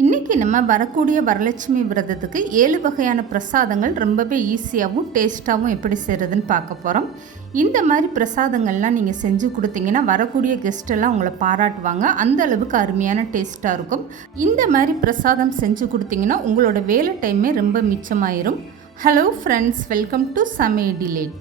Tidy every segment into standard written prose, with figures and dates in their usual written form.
இன்றைக்கி நம்ம வரக்கூடிய வரலட்சுமி விரதத்துக்கு 7 வகையான பிரசாதங்கள் ரொம்பவே ஈஸியாகவும் டேஸ்ட்டாகவும் எப்படி செய்கிறதுன்னு பார்க்க போகிறோம். இந்த மாதிரி பிரசாதங்கள்லாம் நீங்கள் செஞ்சு கொடுத்தீங்கன்னா வரக்கூடிய கெஸ்ட்டெல்லாம் உங்களை பாராட்டுவாங்க. அந்த அளவுக்கு அருமையான டேஸ்ட்டாக இருக்கும். இந்த மாதிரி பிரசாதம் செஞ்சு கொடுத்தீங்கன்னா உங்களோட வேலை டைமே ரொம்ப மிச்சமாயிரும். ஹலோ ஃப்ரெண்ட்ஸ், வெல்கம் டு சமையல் டிலேட்.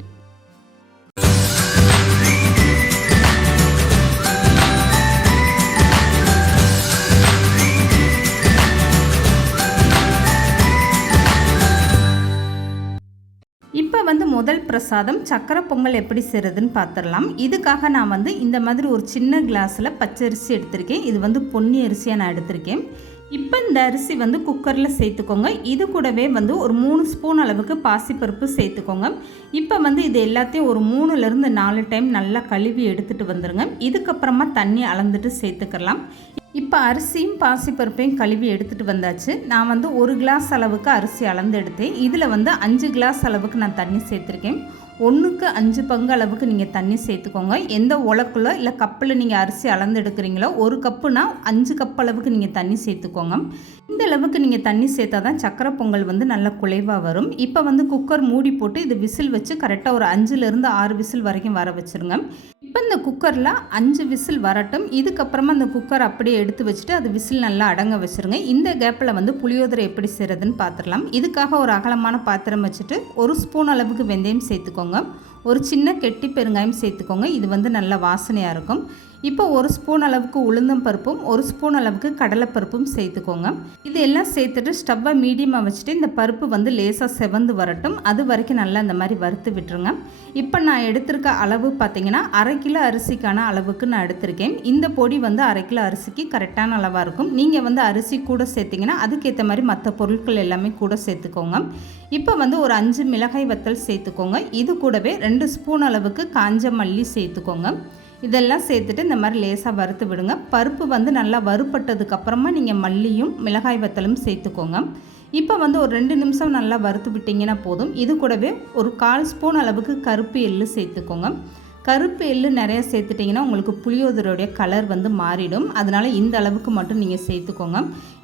இப்போ முதல் பிரசாதம் சக்கரை பொங்கல் எப்படி செய்கிறதுன்னு பார்த்துடலாம். இதுக்காக நான் இந்த மாதிரி ஒரு சின்ன கிளாஸில் பச்சரிசி எடுத்திருக்கேன். இது பொன்னி அரிசியாக நான் எடுத்திருக்கேன். இப்போ இந்த அரிசி குக்கரில் சேர்த்துக்கோங்க. இது கூடவே ஒரு 3 ஸ்பூன் அளவுக்கு பாசிப்பருப்பு சேர்த்துக்கோங்க. இப்போ இது எல்லாத்தையும் ஒரு 3லேருந்து 4 டைம் நல்லா கழுவி எடுத்துகிட்டு வந்துடுங்க. இதுக்கப்புறமா தண்ணி அளந்துட்டு சேர்த்துக்கலாம். இப்போ அரிசியும் பாசிப்பருப்பையும் கழுவி எடுத்துகிட்டு வந்தாச்சு. நான் 1 கிளாஸ் அளவுக்கு அரிசி அளந்து எடுத்தேன். இதில் 5 கிளாஸ் அளவுக்கு நான் தண்ணி சேர்த்துருக்கேன். 1க்கு 5 பங்கு அளவுக்கு நீங்கள் தண்ணி சேர்த்துக்கோங்க. எந்த உலக்குள்ள இல்லை கப்பில் நீங்கள் அரிசி அளந்து எடுக்கிறீங்களோ 1 கப்புனா 5 கப் அளவுக்கு நீங்கள் தண்ணி சேர்த்துக்கோங்க. இந்த அளவுக்கு நீங்கள் தண்ணி சேர்த்தா தான் சக்கரை பொங்கல் நல்லா குலைவாக வரும். இப்போ குக்கர் மூடி போட்டு இது விசில் வச்சு கரெக்டாக ஒரு 5லேருந்து 6 விசில் வரைக்கும் வர வச்சுருங்க. இப்போ இந்த குக்கரில் 5 விசில் வரட்டும். இதுக்கப்புறமா அந்த குக்கர் அப்படியே எடுத்து வச்சுட்டு அது விசில் நல்லா அடங்க வச்சுருங்க. இந்த கேப்பில் புளியோதரை எப்படி செய்கிறதுன்னு பார்த்துடலாம். இதுக்காக ஒரு அகலமான பாத்திரம் வச்சுட்டு 1 ஸ்பூன் அளவுக்கு வெந்தயம் சேர்த்துக்கோங்க. ஒரு சின்ன கெட்டி பெருங்காயம் சேர்த்துக்கோங்க. இது நல்ல வாசனையாக இருக்கும். இப்போ 1 ஸ்பூன் அளவுக்கு உளுந்தம் பருப்பும் 1 ஸ்பூன் அளவுக்கு கடலைப்பருப்பும் சேர்த்துக்கோங்க. இது எல்லாம் சேர்த்துட்டு ஸ்டவ்வை மீடியமாக வச்சுட்டு இந்த பருப்பு லேசாக செவந்து வரட்டும். அது வரைக்கும் நல்லா இந்த மாதிரி வறுத்து விட்டுருங்க. இப்போ நான் எடுத்திருக்க அளவு பார்த்தீங்கன்னா 1/2 கிலோ அரிசிக்கான அளவுக்கு நான் எடுத்திருக்கேன். இந்த பொடி 1/2 கிலோ அரிசிக்கு கரெக்டான அளவாக இருக்கும். நீங்கள் அரிசி கூட சேர்த்திங்கன்னா அதுக்கேற்ற மாதிரி மற்ற பொருட்கள் எல்லாமே கூட சேர்த்துக்கோங்க. இப்போ ஒரு 5 மிளகாய் வத்தல் சேர்த்துக்கோங்க. இது கூடவே 2 ஸ்பூன் அளவுக்கு காஞ்ச மல்லி சேர்த்துக்கோங்க. இதெல்லாம் சேர்த்துட்டு இந்த மாதிரி லேசாக வறுத்து விடுங்க. பருப்பு நல்லா வறுப்பட்டதுக்கப்புறமா நீங்கள் மல்லியும் மிளகாய் வத்தலும் சேர்த்துக்கோங்க. இப்போ ஒரு 2 நிமிஷம் நல்லா வறுத்து விட்டிங்கன்னா போதும். இது கூடவே ஒரு 1/4 ஸ்பூன் அளவுக்கு கருப்பு எள்ளு சேர்த்துக்கோங்க. கருப்பு எள்ளு நிறைய சேர்த்துட்டிங்கன்னா உங்களுக்கு புளியோதரையோடைய கலர் மாறிடும். அதனால் இந்த அளவுக்கு மட்டும் நீங்கள் சேர்த்துக்கோங்க.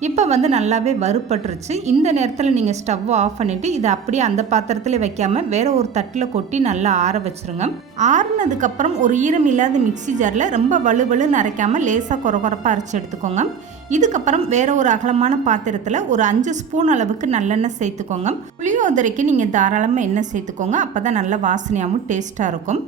இப்போ நல்லாவே வறுப்பட்டுருச்சு. இந்த நேரத்தில் நீங்கள் ஸ்டவ்வை ஆஃப் பண்ணிவிட்டு இதை அப்படியே அந்த பாத்திரத்தில் வைக்காமல் வேறு ஒரு தட்டில் கொட்டி நல்லா ஆற வச்சுருங்க. ஆறுனதுக்கப்புறம் ஒரு ஈரம் இல்லாத மிக்சி ஜாரில் ரொம்ப வலுவலுன்னு அரைக்காமல் லேசாக கொரகொரப்பாக அரைச்சி எடுத்துக்கோங்க. இதுக்கப்புறம் வேறு ஒரு அகலமான பாத்திரத்தில் ஒரு 5 ஸ்பூன் அளவுக்கு நல்லெண்ணெய் சேர்த்துக்கோங்க. புளியோதரைக்கு நீங்கள் தாராளமாக எண்ணெய் சேர்த்துக்கோங்க. அப்போ தான் நல்லா வாசனையாகவும் டேஸ்ட்டாக இருக்கும்.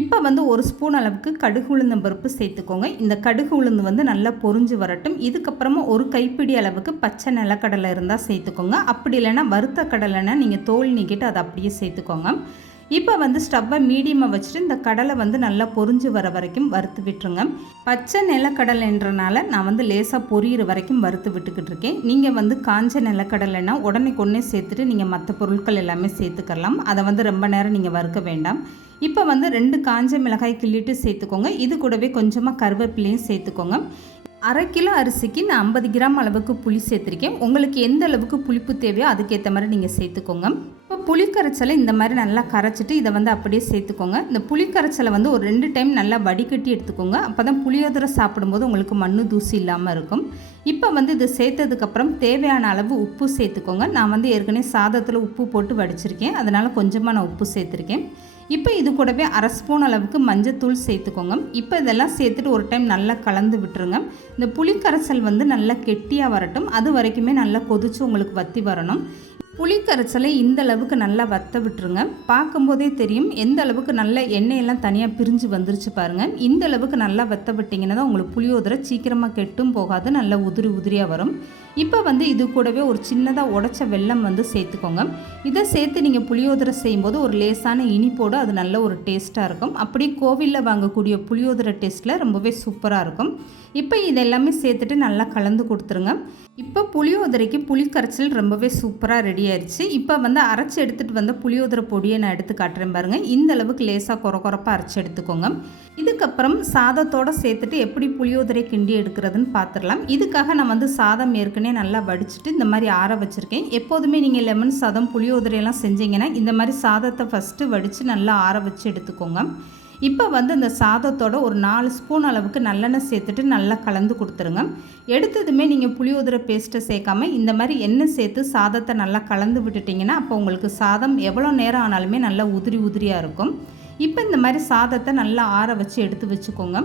இப்போ 1 ஸ்பூன் அளவுக்கு கடுகு உளுந்தம் பருப்பு சேர்த்துக்கோங்க. இந்த கடுகு உளுந்து நல்லா பொரிஞ்சு வரட்டும். இதுக்கப்புறமா ஒரு கைப்பிடி அளவுக்கு பச்சை நிலக்கடலை இருந்தால் சேர்த்துக்கோங்க. அப்படி இல்லைன்னா வறுத்த கடலைன்னா நீங்கள் தோல் நீக்கிட்டு அதை அப்படியே சேர்த்துக்கோங்க. இப்போ ஸ்டவ்வை மீடியமாக வச்சுட்டு இந்த கடலை நல்லா பொரிஞ்சு வர வரைக்கும் வறுத்து விட்டுருங்க. பச்சை நிலக்கடலைன்றனால நான் லேசாக பொரியிற வரைக்கும் வறுத்து விட்டுக்கிட்டு இருக்கேன். நீங்கள் காஞ்ச நிலக்கடலைன்னா உடனே சேர்த்துட்டு நீங்கள் மற்ற பொருட்கள் எல்லாமே சேர்த்துக்கலாம். அதை ரொம்ப நேரம் நீங்கள் வறுக்க வேண்டாம். இப்போ 2 காஞ்ச மிளகாய் கிள்ளிட்டு சேர்த்துக்கோங்க. இது கூடவே கொஞ்சமாக கருவேப்பிலையும் சேர்த்துக்கோங்க. 1/2 கிலோ அரிசிக்கு நான் 50 கிராம் அளவுக்கு புளி சேர்த்துருக்கேன். உங்களுக்கு எந்த அளவுக்கு புளிப்பு தேவையோ அதுக்கேற்ற மாதிரி நீங்கள் சேர்த்துக்கோங்க. இப்போ புளி கரைச்சலை இந்த மாதிரி நல்லா கரைச்சிட்டு இதை அப்படியே சேர்த்துக்கோங்க. இந்த புளி கரைச்சலை ஒரு 2 டைம் நல்லா வடிகட்டி எடுத்துக்கோங்க. அப்போ தான் புளியோதரை சாப்பிடும்போது உங்களுக்கு மண்ணு தூசி இல்லாமல் இருக்கும். இப்போ இது சேர்த்ததுக்கப்புறம் தேவையான அளவு உப்பு சேர்த்துக்கோங்க. நான் ஏற்கனவே சாதத்தில் உப்பு போட்டு வடிச்சிருக்கேன். அதனால் கொஞ்சமாக நான் உப்பு சேர்த்துருக்கேன். இப்போ இது கூடவே 1/2 ஸ்பூன் அளவுக்கு மஞ்சத்தூள் சேர்த்துக்கோங்க. இப்போ இதெல்லாம் சேர்த்துட்டு ஒரு டைம் நல்லா கலந்து விட்டுருங்க. இந்த புளி கரைசல் நல்லா கெட்டியாக வரட்டும். அது வரைக்குமே நல்லா கொதிச்சு உங்களுக்கு வற்றி வரணும். புளி கரைச்சலை இந்த அளவுக்கு நல்லா வற்ற விட்டுருங்க. பார்க்கும்போதே தெரியும் எந்த அளவுக்கு நல்ல எண்ணெயெல்லாம் தனியாக பிரிஞ்சு வந்துருச்சு பாருங்கள். இந்த அளவுக்கு நல்லா வற்ற விட்டிங்கன்னா தான் உங்களுக்கு புளியோதரை சீக்கிரமாக கெட்டும் போகாது, நல்லா உதிரியாக வரும். இப்போ இது கூடவே ஒரு சின்னதாக உடைச்ச வெல்லம் சேர்த்துக்கோங்க. இதை சேர்த்து நீங்கள் புளியோதரை செய்யும்போது ஒரு லேசான இனிப்போடு அது நல்ல ஒரு டேஸ்ட்டாக இருக்கும். அப்படியே கோவிலில் வாங்கக்கூடிய புளியோதரை டேஸ்ட்டில் ரொம்பவே சூப்பராக இருக்கும். இப்போ இதெல்லாமே சேர்த்துட்டு நல்லா கலந்து கொடுத்துருங்க. இப்போ புளியோதரைக்கு புளி கரைச்சல் ரொம்பவே சூப்பராக ரெடி ஆயிடுச்சு. இப்போ அரைச்சி எடுத்துகிட்டு வந்த புளியோதரை பொடியை நான் எடுத்து காட்டுறேன் பாருங்கள். இந்த அளவுக்கு லேசாக கொரகொரப்பாக அரைச்சி எடுத்துக்கோங்க. இதுக்கப்புறம் சாதத்தோடு சேர்த்துட்டு எப்படி புளியோதரை கிண்டி எடுக்கிறதுன்னு பார்த்துடலாம். இதுக்காக நான் சாதம் ஏற்கனவே நல்லா வடிச்சிட்டு இந்த மாதிரி ஆற வச்சுருக்கேன். எப்போதுமே நீங்கள் லெமன் சாதம் புளியோதரையெல்லாம் செஞ்சீங்கன்னா இந்த மாதிரி சாதத்தை ஃபஸ்ட்டு வடித்து நல்லா ஆற வச்சு எடுத்துக்கோங்க. இப்போ வந்து இந்த சாதத்தோட ஒரு 4 ஸ்பூன் அளவுக்கு நல்லெண்ணெய் சேர்த்துட்டு நல்லா கலந்து கொடுத்துருங்க. எடுத்ததுமே நீங்கள் புளியோதரை பேஸ்ட்டை சேர்க்காம இந்த மாதிரி எண்ணெய் சேர்த்து சாதத்தை நல்லா கலந்து விட்டுட்டிங்கன்னா அப்போ உங்களுக்கு சாதம் எவ்வளோ நேரம் ஆனாலுமே நல்லா உதிரி உதிரியாக இருக்கும். இப்போ இந்த மாதிரி சாதத்தை நல்லா ஆற வச்சு எடுத்து வச்சுக்கோங்க.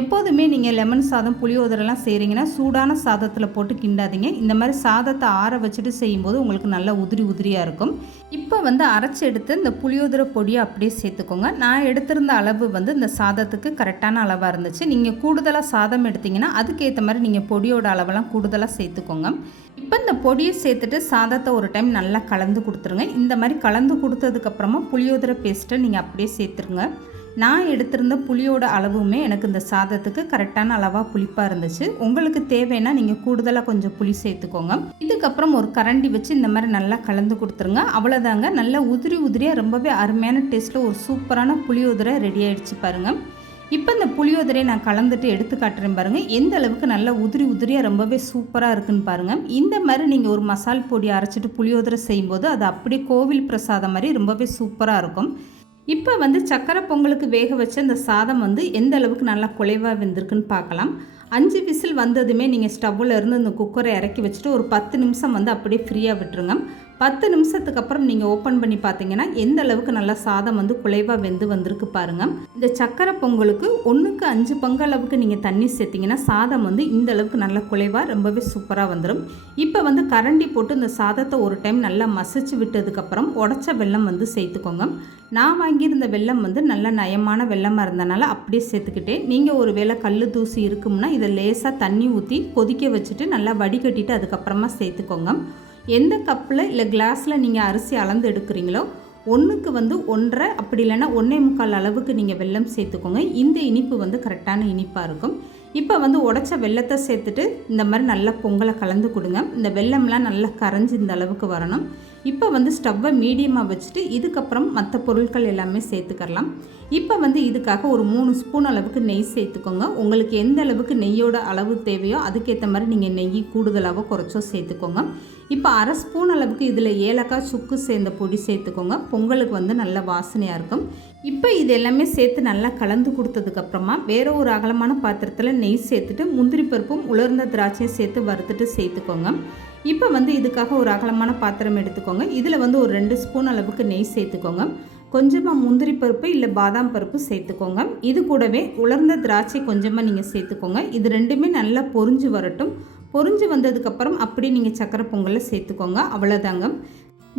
எப்போதுமே நீங்கள் லெமன் சாதம் புளியோதரெல்லாம் செய்கிறீங்கன்னா சூடான சாதத்தில் போட்டு கிண்டாதீங்க. இந்த மாதிரி சாதத்தை ஆற வச்சுட்டு செய்யும்போது உங்களுக்கு நல்லா உதிரி உதிரியாக இருக்கும். இப்போ வந்து அரைச்சி எடுத்து இந்த புளியோதரை பொடியை அப்படியே சேர்த்துக்கோங்க. நான் எடுத்திருந்த அளவு வந்து இந்த சாதத்துக்கு கரெக்டான அளவாக இருந்துச்சு. நீங்கள் கூடுதலாக சாதம் எடுத்திங்கன்னா அதுக்கேற்ற மாதிரி நீங்கள் பொடியோட அளவெல்லாம் கூடுதலாக சேர்த்துக்கோங்க. இப்போ இந்த பொடியை சேர்த்துட்டு சாதத்தை ஒரு டைம் நல்லா கலந்து கொடுத்துருங்க. இந்த மாதிரி கலந்து கொடுத்ததுக்கப்புறமா புளியோதரை பேஸ்ட்டை நீங்கள் அப்படியே சேர்த்துருங்க. நான் எடுத்திருந்த புளியோட அளவுமே எனக்கு இந்த சாதத்துக்கு கரெக்டான அளவாக புளிப்பாக இருந்துச்சு. உங்களுக்கு தேவைன்னா நீங்கள் கூடுதலாக கொஞ்சம் புளி சேர்த்துக்கோங்க. இதுக்கப்புறம் ஒரு கரண்டி வச்சு இந்த மாதிரி நல்லா கலந்து கொடுத்துருங்க. அவ்வளோதாங்க, நல்லா உதிரி உதிரியாக ரொம்பவே அருமையான டேஸ்ட்டில் ஒரு சூப்பரான புளியோதரை ரெடி ஆகிடுச்சு பாருங்கள். இப்போ இந்த புளியோதரையை நான் கலந்துட்டு எடுத்து காட்டுறேன் பாருங்கள். எந்த அளவுக்கு நல்லா உதிரி உதிரியாக ரொம்பவே சூப்பராக இருக்குன்னு பாருங்கள். இந்த மாதிரி நீங்கள் ஒரு மசால் பொடி அரைச்சிட்டு புளியோதரை செய்யும்போது அது அப்படியே கோவில் பிரசாதம் மாதிரி ரொம்பவே சூப்பராக இருக்கும். இப்போ வந்து சக்கரை பொங்கலுக்கு வேக வச்ச இந்த சாதம் வந்து எந்த அளவுக்கு நல்லா குலைவாக வெந்திருக்குன்னு பார்க்கலாம். 5 விசில் வந்ததுமே நீங்கள் ஸ்டவ்வில் இருந்து இந்த குக்கரை இறக்கி வச்சுட்டு ஒரு 10 நிமிஷம் வந்து அப்படியே ஃப்ரீயாக விட்டுருங்க. 10 நிமிஷத்துக்கு அப்புறம் நீங்கள் ஓப்பன் பண்ணி பார்த்தீங்கன்னா எந்த அளவுக்கு நல்லா சாதம் வந்து குலைவாக வெந்து வந்திருக்கு பாருங்கள். இந்த சக்கரை பொங்கலுக்கு 1க்கு 5 பங்கு அளவுக்கு நீங்கள் தண்ணி சேர்த்திங்கன்னா சாதம் வந்து இந்த அளவுக்கு நல்லா குலைவாக ரொம்பவே சூப்பராக வந்துடும். இப்போ வந்து கரண்டி போட்டு இந்த சாதத்தை ஒரு டைம் நல்லா மசிச்சு விட்டதுக்கப்புறம் உடச்ச வெல்லம் வந்து சேர்த்துக்கோங்க. நான் வாங்கியிருந்த வெல்லம் வந்து நல்ல நயமான வெல்லமாக இருந்தனால அப்படியே சேர்த்துக்கிட்டேன். நீங்கள் ஒரு வேளை கல் தூசி இருக்கும்னா இதை லேசாக தண்ணி ஊற்றி கொதிக்க வச்சுட்டு நல்லா வடிகட்டிட்டு அதுக்கப்புறமா சேர்த்துக்கோங்க. எந்த கப்பில் இல்லை கிளாஸில் நீங்கள் அரிசி அளந்து எடுக்கிறீங்களோ 1க்கு வந்து 1.5 அப்படி இல்லைன்னா 1.25 அளவுக்கு நீங்கள் வெல்லம் சேர்த்துக்கோங்க. இந்த இனிப்பு வந்து கரெக்டான இனிப்பாக இருக்கும். இப்போ வந்து உடச்ச வெல்லத்தை சேர்த்துட்டு இந்த மாதிரி நல்லா பொங்கலை கலந்து கொடுங்க. இந்த வெல்லம்லாம் நல்லா கரைஞ்சி இந்த அளவுக்கு வரணும். இப்போ வந்து ஸ்டவ்வை மீடியமாக வச்சுட்டு இதுக்கப்புறம் மற்ற பொருட்கள் எல்லாமே சேர்த்துக்கலாம். இப்போ வந்து இதுக்காக ஒரு 3 ஸ்பூன் அளவுக்கு நெய் சேர்த்துக்கோங்க. உங்களுக்கு எந்த அளவுக்கு நெய்யோட அளவு தேவையோ அதுக்கேற்ற மாதிரி நீங்கள் நெய் கூடுதலாக குறைச்சோ சேர்த்துக்கோங்க. இப்போ 1/2 ஸ்பூன் அளவுக்கு இதில் ஏலக்காய் சுக்கு சேர்ந்த பொடி சேர்த்துக்கோங்க. பொங்கலுக்கு வந்து நல்ல வாசனையாக இருக்கும். இப்போ இது எல்லாமே சேர்த்து நல்லா கலந்து கொடுத்ததுக்கப்புறமா வேறு ஒரு அகலமான பாத்திரத்தில் நெய் சேர்த்துட்டு முந்திரி பருப்பும் உலர்ந்த திராட்சையும் சேர்த்து வறுத்துட்டு சேர்த்துக்கோங்க. இப்போ வந்து இதுக்காக ஒரு அகலமான பாத்திரம் எடுத்துக்கோங்க. இதில் வந்து ஒரு 2 ஸ்பூன் அளவுக்கு நெய் சேர்த்துக்கோங்க. கொஞ்சமாக முந்திரி பருப்பு இல்லை பாதாம் பருப்பு சேர்த்துக்கோங்க. இது கூடவே உலர்ந்த திராட்சை கொஞ்சமாக நீங்கள் சேர்த்துக்கோங்க. இது ரெண்டுமே நல்லா பொரிஞ்சு வரட்டும். பொரிஞ்சு வந்ததுக்கப்புறம் அப்படியே நீங்கள் சக்கரை பொங்கலில் சேர்த்துக்கோங்க. அவ்வளோதாங்க.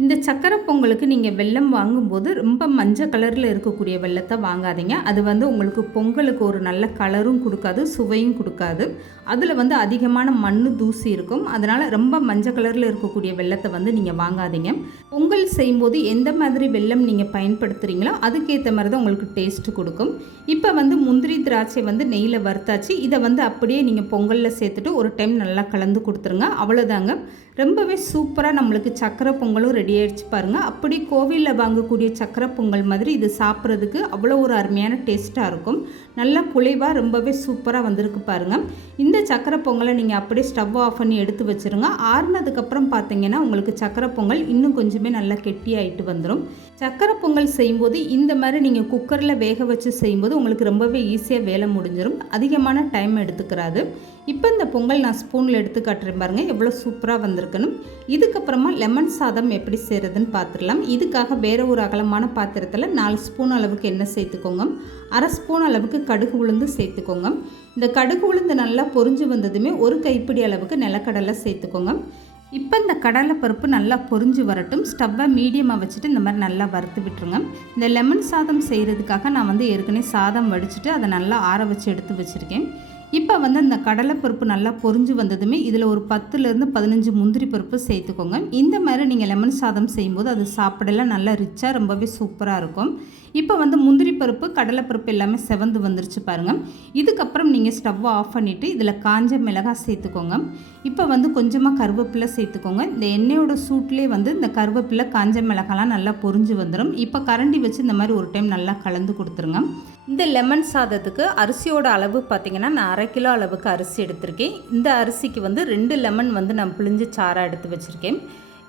இந்த சக்கரை பொங்கலுக்கு நீங்கள் வெல்லம் வாங்கும்போது ரொம்ப மஞ்சள் கலரில் இருக்கக்கூடிய வெல்லத்தை வாங்காதீங்க. அது வந்து உங்களுக்கு பொங்கலுக்கு ஒரு நல்ல கலரும் கொடுக்காது, சுவையும் கொடுக்காது. அதில் வந்து அதிகமான மண் தூசி இருக்கும். அதனால் ரொம்ப மஞ்சள் கலரில் இருக்கக்கூடிய வெல்லத்தை வந்து நீங்கள் வாங்காதீங்க. பொங்கல் செய்யும்போது எந்த மாதிரி வெல்லம் நீங்கள் பயன்படுத்துகிறீங்களோ அதுக்கேற்ற மாதிரி தான் உங்களுக்கு டேஸ்ட்டு கொடுக்கும். இப்போ வந்து முந்திரி திராட்சை வந்து நெய்யில் வறுத்தாச்சு. இதை வந்து அப்படியே நீங்கள் பொங்கலில் சேர்த்துட்டு ஒரு டைம் நல்லா கலந்து கொடுத்துருங்க. அவ்வளோதாங்க. ரொம்பவே சூப்பராக நம்மளுக்கு சக்கரை பொங்கலும் ரெடி ஆகிடுச்சு பாருங்கள். அப்படி கோவிலில் வாங்கக்கூடிய சக்கரை பொங்கல் மாதிரி இது சாப்பிட்றதுக்கு அவ்வளோ ஒரு அருமையான டேஸ்ட்டாக இருக்கும். நல்லா குலைவாக ரொம்பவே சூப்பராக வந்திருக்கு பாருங்கள். இந்த சக்கரை பொங்கலை நீங்கள் அப்படியே ஸ்டவ் ஆஃப் பண்ணி எடுத்து வச்சுருங்க. ஆறுனதுக்கப்புறம் பார்த்தீங்கன்னா உங்களுக்கு சக்கரை பொங்கல் இன்னும் கொஞ்சமே நல்லா கெட்டியாகிட்டு வந்துடும். சக்கரை பொங்கல் செய்யும்போது இந்த மாதிரி நீங்கள் குக்கரில் வேக வச்சு செய்யும்போது உங்களுக்கு ரொம்பவே ஈஸியாக வேலை முடிஞ்சிடும். அதிகமான டைம் எடுத்துக்கிறாது. இப்போ இந்த பொங்கல் நான் ஸ்பூனில் எடுத்து காட்டுறேன் பாருங்கள் எவ்வளோ சூப்பராக வந்திருக்குன்னு. இதுக்கப்புறமா லெமன் சாதம் எப்படி செய்கிறதுன்னு பார்த்துடலாம். இதுக்காக வேறு ஒரு அகலமான பாத்திரத்தில் 4 ஸ்பூன் அளவுக்கு எண்ணெய் சேர்த்துக்கோங்க. 1/2 ஸ்பூன் அளவுக்கு கடுகு உளுந்து சேர்த்துக்கோங்க. இந்த கடுகு உளுந்து நல்லா பொரிஞ்சு வந்ததுமே ஒரு கைப்பிடி அளவுக்கு நிலக்கடலை சேர்த்துக்கோங்க. இப்போ இந்த கடலைப்பருப்பு நல்லா பொரிஞ்சு வரட்டும். ஸ்டவ்வை மீடியமாக வச்சுட்டு இந்த மாதிரி நல்லா வறுத்து விட்டுருங்க. இந்த லெமன் சாதம் செய்கிறதுக்காக நான் வந்து ஏற்கனவே சாதம் வடிச்சிட்டு அதை நல்லா ஆற வச்சு எடுத்து வச்சுருக்கேன். இப்போ வந்து இந்த கடலைப்பருப்பு நல்லா பொரிஞ்சு வந்ததுமே இதில் ஒரு 10லேருந்து 15 முந்திரி பருப்பு சேர்த்துக்கோங்க. இந்த மாதிரி நீங்கள் லெமன் சாதம் செய்யும்போது அது சாப்பிடலாம் நல்லா ரிச்சாக ரொம்பவே சூப்பராக இருக்கும். இப்போ வந்து முந்திரி பருப்பு கடலைப்பருப்பு எல்லாமே செவந்து வந்துருச்சு பாருங்கள். இதுக்கப்புறம் நீங்கள் ஸ்டவ்வை ஆஃப் பண்ணிவிட்டு இதில் காஞ்ச மிளகாய் சேர்த்துக்கோங்க. இப்போ வந்து கொஞ்சமாக கருவேப்பிலை சேர்த்துக்கோங்க. இந்த எண்ணெயோட சூட்லேயே வந்து இந்த கருவேப்பிலை காஞ்ச மிளகாலாம் நல்லா பொரிஞ்சு வந்துடும். இப்போ கரண்டி வச்சு இந்த மாதிரி ஒரு டைம் நல்லா கலந்து கொடுத்துருங்க. இந்த லெமன் சாதத்துக்கு அரிசியோட அளவு பார்த்திங்கன்னா நான் 1/2 கிலோ அளவுக்கு அரிசி எடுத்திருக்கேன். இந்த அரிசிக்கு வந்து 2 லெமன் வந்து நான் பிழிஞ்சு சாராக எடுத்து வச்சுருக்கேன்.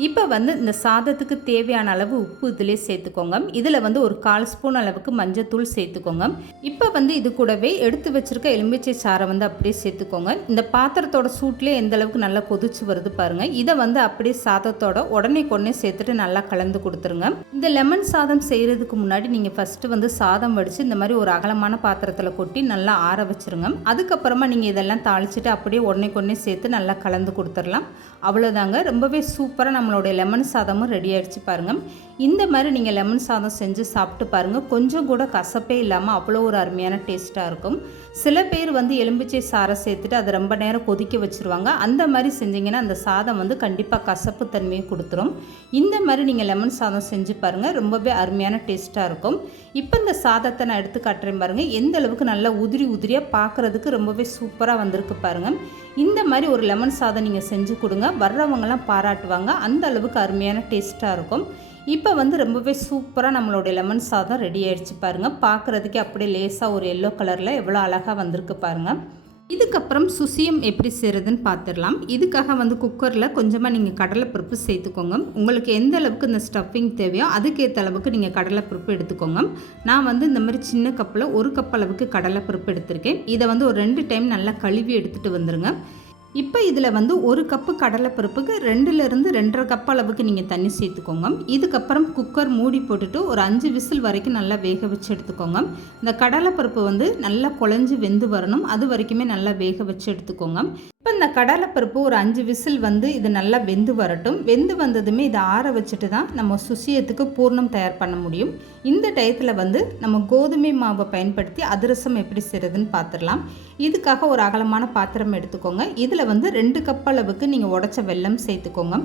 இப்போ வந்து இந்த சாதத்துக்கு தேவையான அளவு உப்பு இதிலே சேர்த்துக்கோங்க. இதில் வந்து ஒரு 1/4 ஸ்பூன் அளவுக்கு மஞ்சத்தூள் சேர்த்துக்கோங்க. இப்போ வந்து இது கூடவே எடுத்து வச்சுருக்க எலுமிச்சை சாறை வந்து அப்படியே சேர்த்துக்கோங்க. இந்த பாத்திரத்தோட சூட்லேயே எந்த அளவுக்கு நல்லா கொதிச்சு வருது பாருங்கள். இதை வந்து அப்படியே சாதத்தோட உடனே கொன்னே சேர்த்துட்டு நல்லா கலந்து கொடுத்துருங்க. இந்த லெமன் சாதம் செய்கிறதுக்கு முன்னாடி நீங்கள் ஃபஸ்ட்டு வந்து சாதம் வடித்து இந்த மாதிரி ஒரு அகலமான பாத்திரத்தில் கொட்டி நல்லா ஆற வச்சுருங்க. அதுக்கப்புறமா நீங்கள் இதெல்லாம் தாளிச்சிட்டு அப்படியே உடனே கொன்னே சேர்த்து நல்லா கலந்து கொடுத்துடலாம். அவ்வளோதாங்க, ரொம்பவே சூப்பராக நம்மளுடைய லெமன் சாதமும் ரெடி ஆகிடுச்சு பாருங்கள். இந்த மாதிரி நீங்கள் லெமன் சாதம் செஞ்சு சாப்பிட்டு பாருங்கள். கொஞ்சம் கூட கசப்பே இல்லாமல் அவ்வளோ ஒரு அருமையான டேஸ்ட்டாக இருக்கும். சில பேர் வந்து எலும்பிச்சை சாறை சேர்த்துட்டு அதை ரொம்ப நேரம் கொதிக்க வச்சுருவாங்க. அந்த மாதிரி செஞ்சிங்கன்னா அந்த சாதம் வந்து கண்டிப்பாக கசப்பு தன்மையை கொடுத்துரும். இந்த மாதிரி நீங்கள் லெமன் சாதம் செஞ்சு பாருங்கள், ரொம்பவே அருமையான டேஸ்ட்டாக இருக்கும். இப்போ இந்த சாதத்தை நான் எடுத்து காட்டுறேன் பாருங்கள். எந்த அளவுக்கு நல்லா உதிரி உதிரியாக பார்க்குறதுக்கு ரொம்பவே சூப்பராக வந்திருக்கு பாருங்கள். இந்த மாதிரி ஒரு லெமன் சாதம் நீங்கள் செஞ்சு கொடுங்க, வர்றவங்கலாம் பாராட்டுவாங்க. அந்த அளவுக்கு அருமையான டேஸ்ட்டாக இருக்கும். இப்போ வந்து ரொம்பவே சூப்பராக நம்மளுடைய லெமன் சாதம் ரெடி ஆகிடுச்சு பாருங்கள். பார்க்குறதுக்கே அப்படியே லேசாக ஒரு எல்லோ கலரில் எவ்வளோ அழகாக வந்திருக்கு பாருங்கள். இதுக்கப்புறம் சுசியம் எப்படி செய்கிறதுன்னு பார்த்துடலாம். இதுக்காக வந்து குக்கரில் கொஞ்சமாக நீங்கள் கடலைப்பருப்பு சேர்த்துக்கோங்க. உங்களுக்கு எந்த அளவுக்கு இந்த ஸ்டஃபிங் தேவையோ அதுக்கேற்ற அளவுக்கு நீங்கள் கடலைப்பருப்பு எடுத்துக்கோங்க. நான் வந்து இந்த மாதிரி சின்ன கப்பில் 1 கப் அளவுக்கு கடலைப்பருப்பு எடுத்திருக்கேன். இதை வந்து ஒரு 2 டைம் நல்லா கழுவி எடுத்துகிட்டு வந்துடுங்க. இப்போ இதில் வந்து 1 கப்பு கடலைப்பருப்புக்கு 2லேருந்து 2.5 கப் அளவுக்கு நீங்கள் தண்ணி சேர்த்துக்கோங்க. இதுக்கப்புறம் குக்கர் மூடி போட்டுட்டு ஒரு 5 விசில் வரைக்கும் நல்லா வேக வச்சு எடுத்துக்கோங்க. இந்த கடலைப்பருப்பு வந்து நல்லா குழஞ்சி வெந்து வரணும், அது வரைக்குமே நல்லா வேக வச்சு எடுத்துக்கோங்க. இப்போ இந்த கடலைப்பருப்பு ஒரு 5 விசில் வந்து இது நல்லா வெந்து வரட்டும். வெந்து வந்ததுமே இதை ஆற வச்சுட்டு தான் நம்ம சுசியத்துக்கு பூர்ணம் தயார் பண்ண முடியும். இந்த டயத்தில் வந்து நம்ம கோதுமை மாவை பயன்படுத்தி அதிரசம் எப்படி செய்கிறதுன்னு பார்த்துடலாம். இதுக்காக ஒரு அகலமான பாத்திரம் எடுத்துக்கோங்க. இதில் வந்து 2 கப் அளவுக்கு நீங்கள் உடைச்ச வெல்லம் சேர்த்துக்கோங்க.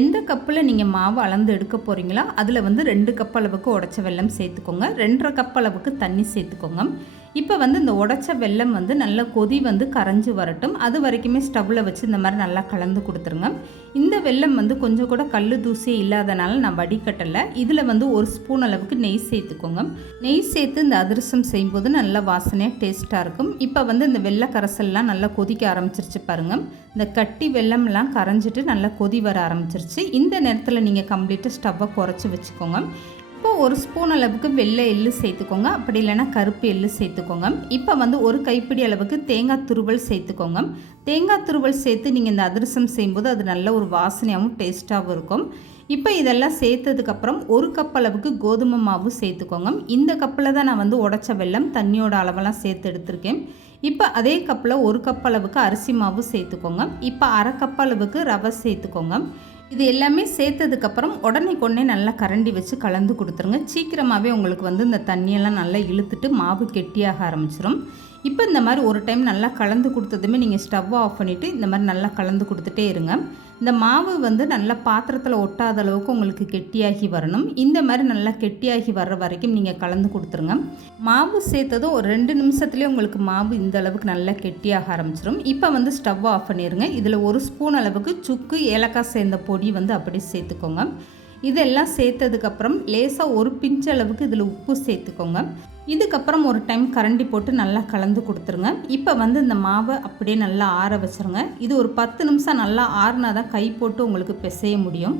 எந்த கப்பில் நீங்கள் மாவு அளந்து எடுக்க போகிறீங்களோ அதில் வந்து 2 கப் அளவுக்கு உடைச்ச வெல்லம் சேர்த்துக்கோங்க. 2.5 கப் அளவுக்கு தண்ணி சேர்த்துக்கோங்க. இப்போ வந்து இந்த உடைச்ச வெல்லம் வந்து நல்லா கொதி வந்து கரைஞ்சி வரட்டும். அது வரைக்குமே ஸ்டவ்வில் வச்சு இந்த மாதிரி நல்லா கலந்து கொடுத்துருங்க. இந்த வெல்லம் வந்து கொஞ்சம் கூட கல் தூசியே இல்லாதனால நான் வடிகட்டலை. இதில் வந்து 1 ஸ்பூன் அளவுக்கு நெய் சேர்த்துக்கோங்க. நெய் சேர்த்து இந்த அதிரசம் செய்யும்போது நல்லா வாசனையாக டேஸ்ட்டாக இருக்கும். இப்போ வந்து இந்த வெள்ளை கரைசல்லாம் நல்லா கொதிக்க ஆரம்பிச்சிருச்சு பாருங்கள். இந்த கட்டி வெல்லம்லாம் கரைஞ்சிட்டு நல்லா கொதி வர ஆரம்பிச்சிருச்சு. இந்த நேரத்தில் நீங்கள் கம்ப்ளீட்டாக ஸ்டவ்வை குறைச்சி வச்சுக்கோங்க. இப்போ 1 ஸ்பூன் அளவுக்கு வெள்ளை எள்ளு சேர்த்துக்கோங்க, அப்படி இல்லைனா கருப்பு எள்ளு சேர்த்துக்கோங்க. இப்போ வந்து 1 கைப்பிடி அளவுக்கு தேங்காய் துருவல் சேர்த்துக்கோங்க. தேங்காய் துருவல் சேர்த்து நீங்கள் இந்த அதிரசம் செய்யும்போது அது நல்ல ஒரு வாசனையாகவும் டேஸ்ட்டாகவும் இருக்கும். இப்போ இதெல்லாம் சேர்த்ததுக்கப்புறம் 1 கப் அளவுக்கு கோதுமை மாவு சேர்த்துக்கோங்க. இந்த கப்பில் தான் நான் வந்து உடைச்ச வெல்லம் தண்ணியோட அளவெல்லாம் சேர்த்து எடுத்திருக்கேன். இப்போ அதே கப்பில் 1 கப் அளவுக்கு அரிசி மாவு சேர்த்துக்கோங்க. இப்போ 1/2 கப் அளவுக்கு ரவை சேர்த்துக்கோங்க. இது எல்லாமே சேர்த்ததுக்கப்புறம் உடனே கொண்டே நல்லா கரண்டி வச்சு கலந்து கொடுத்துருங்க. சீக்கிரமாகவே உங்களுக்கு வந்து இந்த தண்ணியெல்லாம் நல்லா இழுத்துட்டு மாவு கெட்டியாக ஆரம்பிச்சிடும். இப்போ இந்த மாதிரி ஒரு டைம் நல்லா கலந்து கொடுத்ததுமே நீங்கள் ஸ்டவ்வை ஆஃப் பண்ணிவிட்டு இந்த மாதிரி நல்லா கலந்து கொடுத்துட்டே இருங்க. இந்த மாவு வந்து நல்லா பாத்திரத்தில் ஒட்டாத அளவுக்கு உங்களுக்கு கெட்டியாகி வரணும். இந்த மாதிரி நல்லா கெட்டியாகி வர்ற வரைக்கும் நீங்கள் கலந்து கொடுத்துருங்க. மாவு சேர்த்ததும் ஒரு 2 நிமிஷத்துலேயே உங்களுக்கு மாவு இந்த அளவுக்கு நல்லா கெட்டியாக ஆரம்பிச்சிடும். இப்போ வந்து ஸ்டவ்வை ஆஃப் பண்ணிடுங்க. இதில் 1 ஸ்பூன் அளவுக்கு சுக்கு ஏலக்காய் சேர்ந்த பொடி வந்து அப்படியே சேர்த்துக்கோங்க. இதெல்லாம் சேர்த்ததுக்கப்புறம் லேசாக ஒரு பிஞ்ச் அளவுக்கு இதில் உப்பு சேர்த்துக்கோங்க. இதுக்கப்புறம் ஒரு டைம் கரண்டி போட்டு நல்லா கலந்து கொடுத்துருங்க. இப்போ வந்து இந்த மாவை அப்படியே நல்லா ஆற வச்சுருங்க. இது ஒரு 10 நிமிஷம் நல்லா ஆறுனா தான் கை போட்டு உங்களுக்கு பிசைய முடியும்.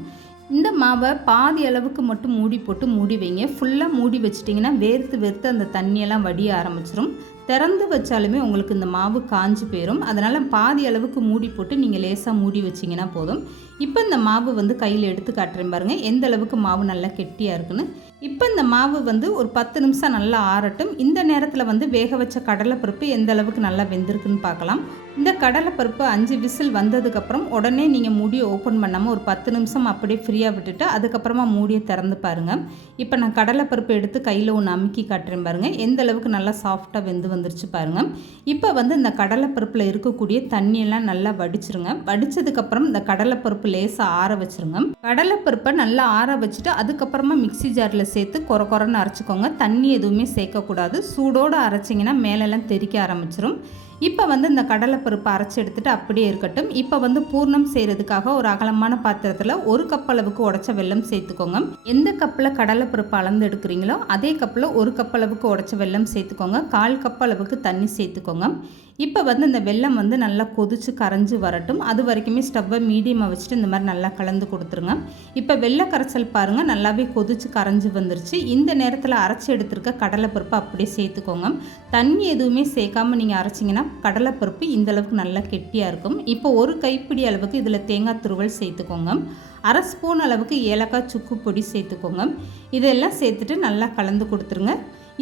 இந்த மாவை பாதி அளவுக்கு மட்டும் மூடி போட்டு மூடி வைங்க. ஃபுல்லாக மூடி வச்சிட்டிங்கன்னா வேர்த்து வேர்த்து அந்த தண்ணியெல்லாம் வடிய ஆரம்பிச்சிடும். திறந்து வச்சாலுமே உங்களுக்கு இந்த மாவு காஞ்சி போயிடும். அதனால் பாதி அளவுக்கு மூடி போட்டு நீங்கள் லேசாக மூடி வச்சிங்கன்னா போதும். இப்போ இந்த மாவு வந்து கையில் எடுத்து காட்டுறேன் பாருங்கள், எந்த அளவுக்கு மாவு நல்லா கெட்டியாக இருக்குன்னு. இப்போ இந்த மாவு வந்து ஒரு 10 நிமிஷம் நல்லா ஆறட்டும். இந்த நேரத்தில் வந்து வேக வச்ச கடலைப்பருப்பு எந்த அளவுக்கு நல்லா வெந்திருக்குன்னு பார்க்கலாம். இந்த கடலைப்பருப்பு 5 விசில் வந்ததுக்கப்புறம் உடனே நீங்கள் மூடியை ஓப்பன் பண்ணாமல் ஒரு 10 நிமிஷம் அப்படியே ஃப்ரீயாக விட்டுட்டு அதுக்கப்புறமா மூடியை திறந்து பாருங்கள். இப்போ நான் கடலைப்பருப்பு எடுத்து கையில் ஒன்று அமுக்கி காட்டுறேன் பாருங்கள், எந்த அளவுக்கு நல்லா சாஃப்டாக வெந்து வந்துருச்சு பாருங்கள். இப்போ வந்து இந்த கடலைப்பருப்பில் இருக்கக்கூடிய தண்ணியெல்லாம் நல்லா வடிச்சிருங்க. வடித்ததுக்கப்புறம் இந்த கடலைப்பருப்பு லேசாக ஆற வச்சுருங்க. கடலைப்பருப்பை நல்லா ஆற வச்சுட்டு அதுக்கப்புறமா மிக்சி ஜாரில் சேர்த்து கொரன்னு அரைச்சிக்கோங்க. தண்ணி எதுவுமே சேர்க்கக்கூடாது. சூடோடு அரைச்சிங்கன்னா மேலெல்லாம் தெறிக்க ஆரம்பிச்சிடும். இப்போ வந்து இந்த கடலைப்பருப்பு அரைச்சி எடுத்துகிட்டு அப்படியே இருக்கட்டும். இப்போ வந்து பூர்ணம் செய்கிறதுக்காக ஒரு அகலமான பாத்திரத்தில் 1 கப் அளவுக்கு உடைச்ச வெல்லம் சேர்த்துக்கோங்க. எந்த கப்பில் கடலைப்பருப்பு அளந்து எடுக்கிறீங்களோ அதே கப்பில் 1 கப் அளவுக்கு உடைச்ச வெல்லம் சேர்த்துக்கோங்க. 1/4 கப் அளவுக்கு தண்ணி சேர்த்துக்கோங்க. இப்போ வந்து இந்த வெல்லம் வந்து நல்லா கொதிச்சு கரைஞ்சி வரட்டும். அது வரைக்குமே ஸ்டவ்வை மீடியமாக வச்சுட்டு இந்த மாதிரி நல்லா கலந்து கொடுத்துருங்க. இப்போ வெள்ளை கரைசல் பாருங்கள் நல்லாவே கொதிச்சு கரைஞ்சி வந்துருச்சு. இந்த நேரத்தில் அரைச்சி எடுத்துருக்க கடலைப்பருப்பு அப்படியே சேர்த்துக்கோங்க. தண்ணி எதுவுமே சேர்க்காமல் நீங்கள் அரைச்சிங்கன்னா கடலைப்பருப்பு இந்தளவுக்கு நல்லா கெட்டியாக இருக்கும். இப்போ ஒரு கைப்பிடி அளவுக்கு இதில் தேங்காய் துருவல் சேர்த்துக்கோங்க. அரை ஸ்பூன் அளவுக்கு ஏலக்காய் சுக்கு பொடி சேர்த்துக்கோங்க. இதெல்லாம் சேர்த்துட்டு நல்லா கலந்து கொடுத்துருங்க.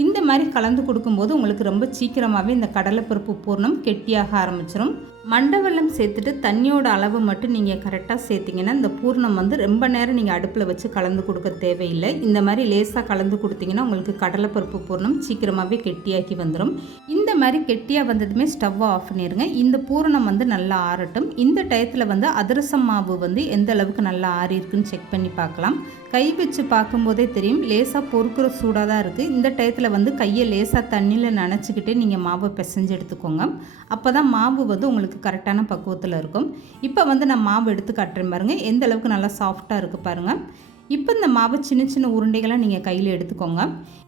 இந்த மாதிரி கலந்து கொடுக்கும்போது உங்களுக்கு ரொம்ப சீக்கிரமாகவே இந்த கடலைப்பருப்பு பூர்ணம் கெட்டியாக ஆரம்பிச்சிடும். மண்டை வெல்லம் சேர்த்துட்டு தண்ணியோட அளவு மட்டும் நீங்கள் கரெக்டாக சேர்த்திங்கன்னா இந்த பூர்ணம் வந்து ரொம்ப நேரம் நீங்கள் அடுப்பில் வச்சு கலந்து கொடுக்க தேவையில்லை. இந்த மாதிரி லேசாக கலந்து கொடுத்தீங்கன்னா உங்களுக்கு கடலைப்பருப்பு பூர்ணம் சீக்கிரமாகவே கெட்டியாக்கி வந்துடும். இந்த மாதிரி கெட்டியாக வந்ததுமே ஸ்டவ்வை ஆஃப் பண்ணிடுங்க. இந்த பூரணம் வந்து நல்லா ஆறட்டும். இந்த டயத்தில் வந்து அதிரசம் மாவு வந்து எந்த அளவுக்கு நல்லா ஆறி இருக்குன்னு செக் பண்ணி பார்க்கலாம். கை வச்சு பார்க்கும்போதே தெரியும் லேசாக பொறுக்கிற சூடாக தான் இருக்குது. இந்த டயத்தில் வந்து கையை லேசாக தண்ணியில் நனைச்சிக்கிட்டே நீங்கள் மாவை பிசைஞ்சு எடுத்துக்கோங்க. அப்போ தான் மாவு வந்து உங்களுக்கு கரெக்டான பக்குவத்தில் இருக்கும். இப்போ வந்து நான் மாவு எடுத்து காட்டுறேன் பாருங்கள், எந்த அளவுக்கு நல்லா சாஃப்டாக இருக்குது பாருங்கள். இப்போ இந்த மாவு சின்ன சின்ன உருண்டைகளாக நீங்கள் கையில் எடுத்துக்கோங்க.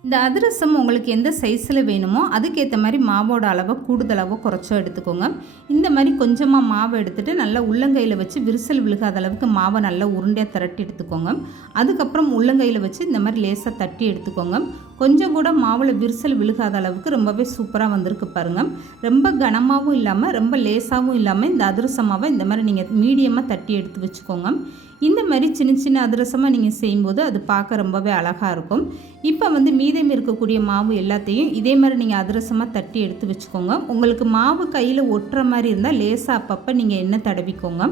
இந்த அதிரசம் உங்களுக்கு எந்த சைஸில் வேணுமோ அதுக்கேற்ற மாதிரி மாவோட அளவை கூடுதலாவோ குறைச்சோ எடுத்துக்கோங்க. இந்த மாதிரி கொஞ்சமாக மாவை எடுத்துகிட்டு நல்லா உள்ளங்கையில் வச்சு விரிசல் விழுகாத அளவுக்கு மாவை நல்லா உருண்டையாக திரட்டி எடுத்துக்கோங்க. அதுக்கப்புறம் உள்ளங்கையில் வச்சு இந்த மாதிரி லேசாக தட்டி எடுத்துக்கோங்க. கொஞ்சம் கூட மாவில் விரிசல் விழுகாத அளவுக்கு ரொம்பவே சூப்பராக வந்திருக்கு பாருங்கள். ரொம்ப கனமாகவும் இல்லாமல் ரொம்ப லேசாகவும் இல்லாமல் இந்த அதிரச மாவை இந்த மாதிரி நீங்கள் மீடியமாக தட்டி எடுத்து வச்சுக்கோங்க. இந்த மாதிரி சின்ன சின்ன அதிரசமாக நீங்கள் செய்யும்போது அது பார்க்க ரொம்பவே அழகாக இருக்கும். இப்போ வந்து மீதம் இருக்கக்கூடிய மாவு எல்லாத்தையும் இதே மாதிரி நீங்கள் அதிரசமாக தட்டி எடுத்து வச்சுக்கோங்க. உங்களுக்கு மாவு கையில் ஒட்டுற மாதிரி இருந்தால் லேசாக அப்பப்போ நீங்கள் எண்ணெய் தடவிக்கோங்க.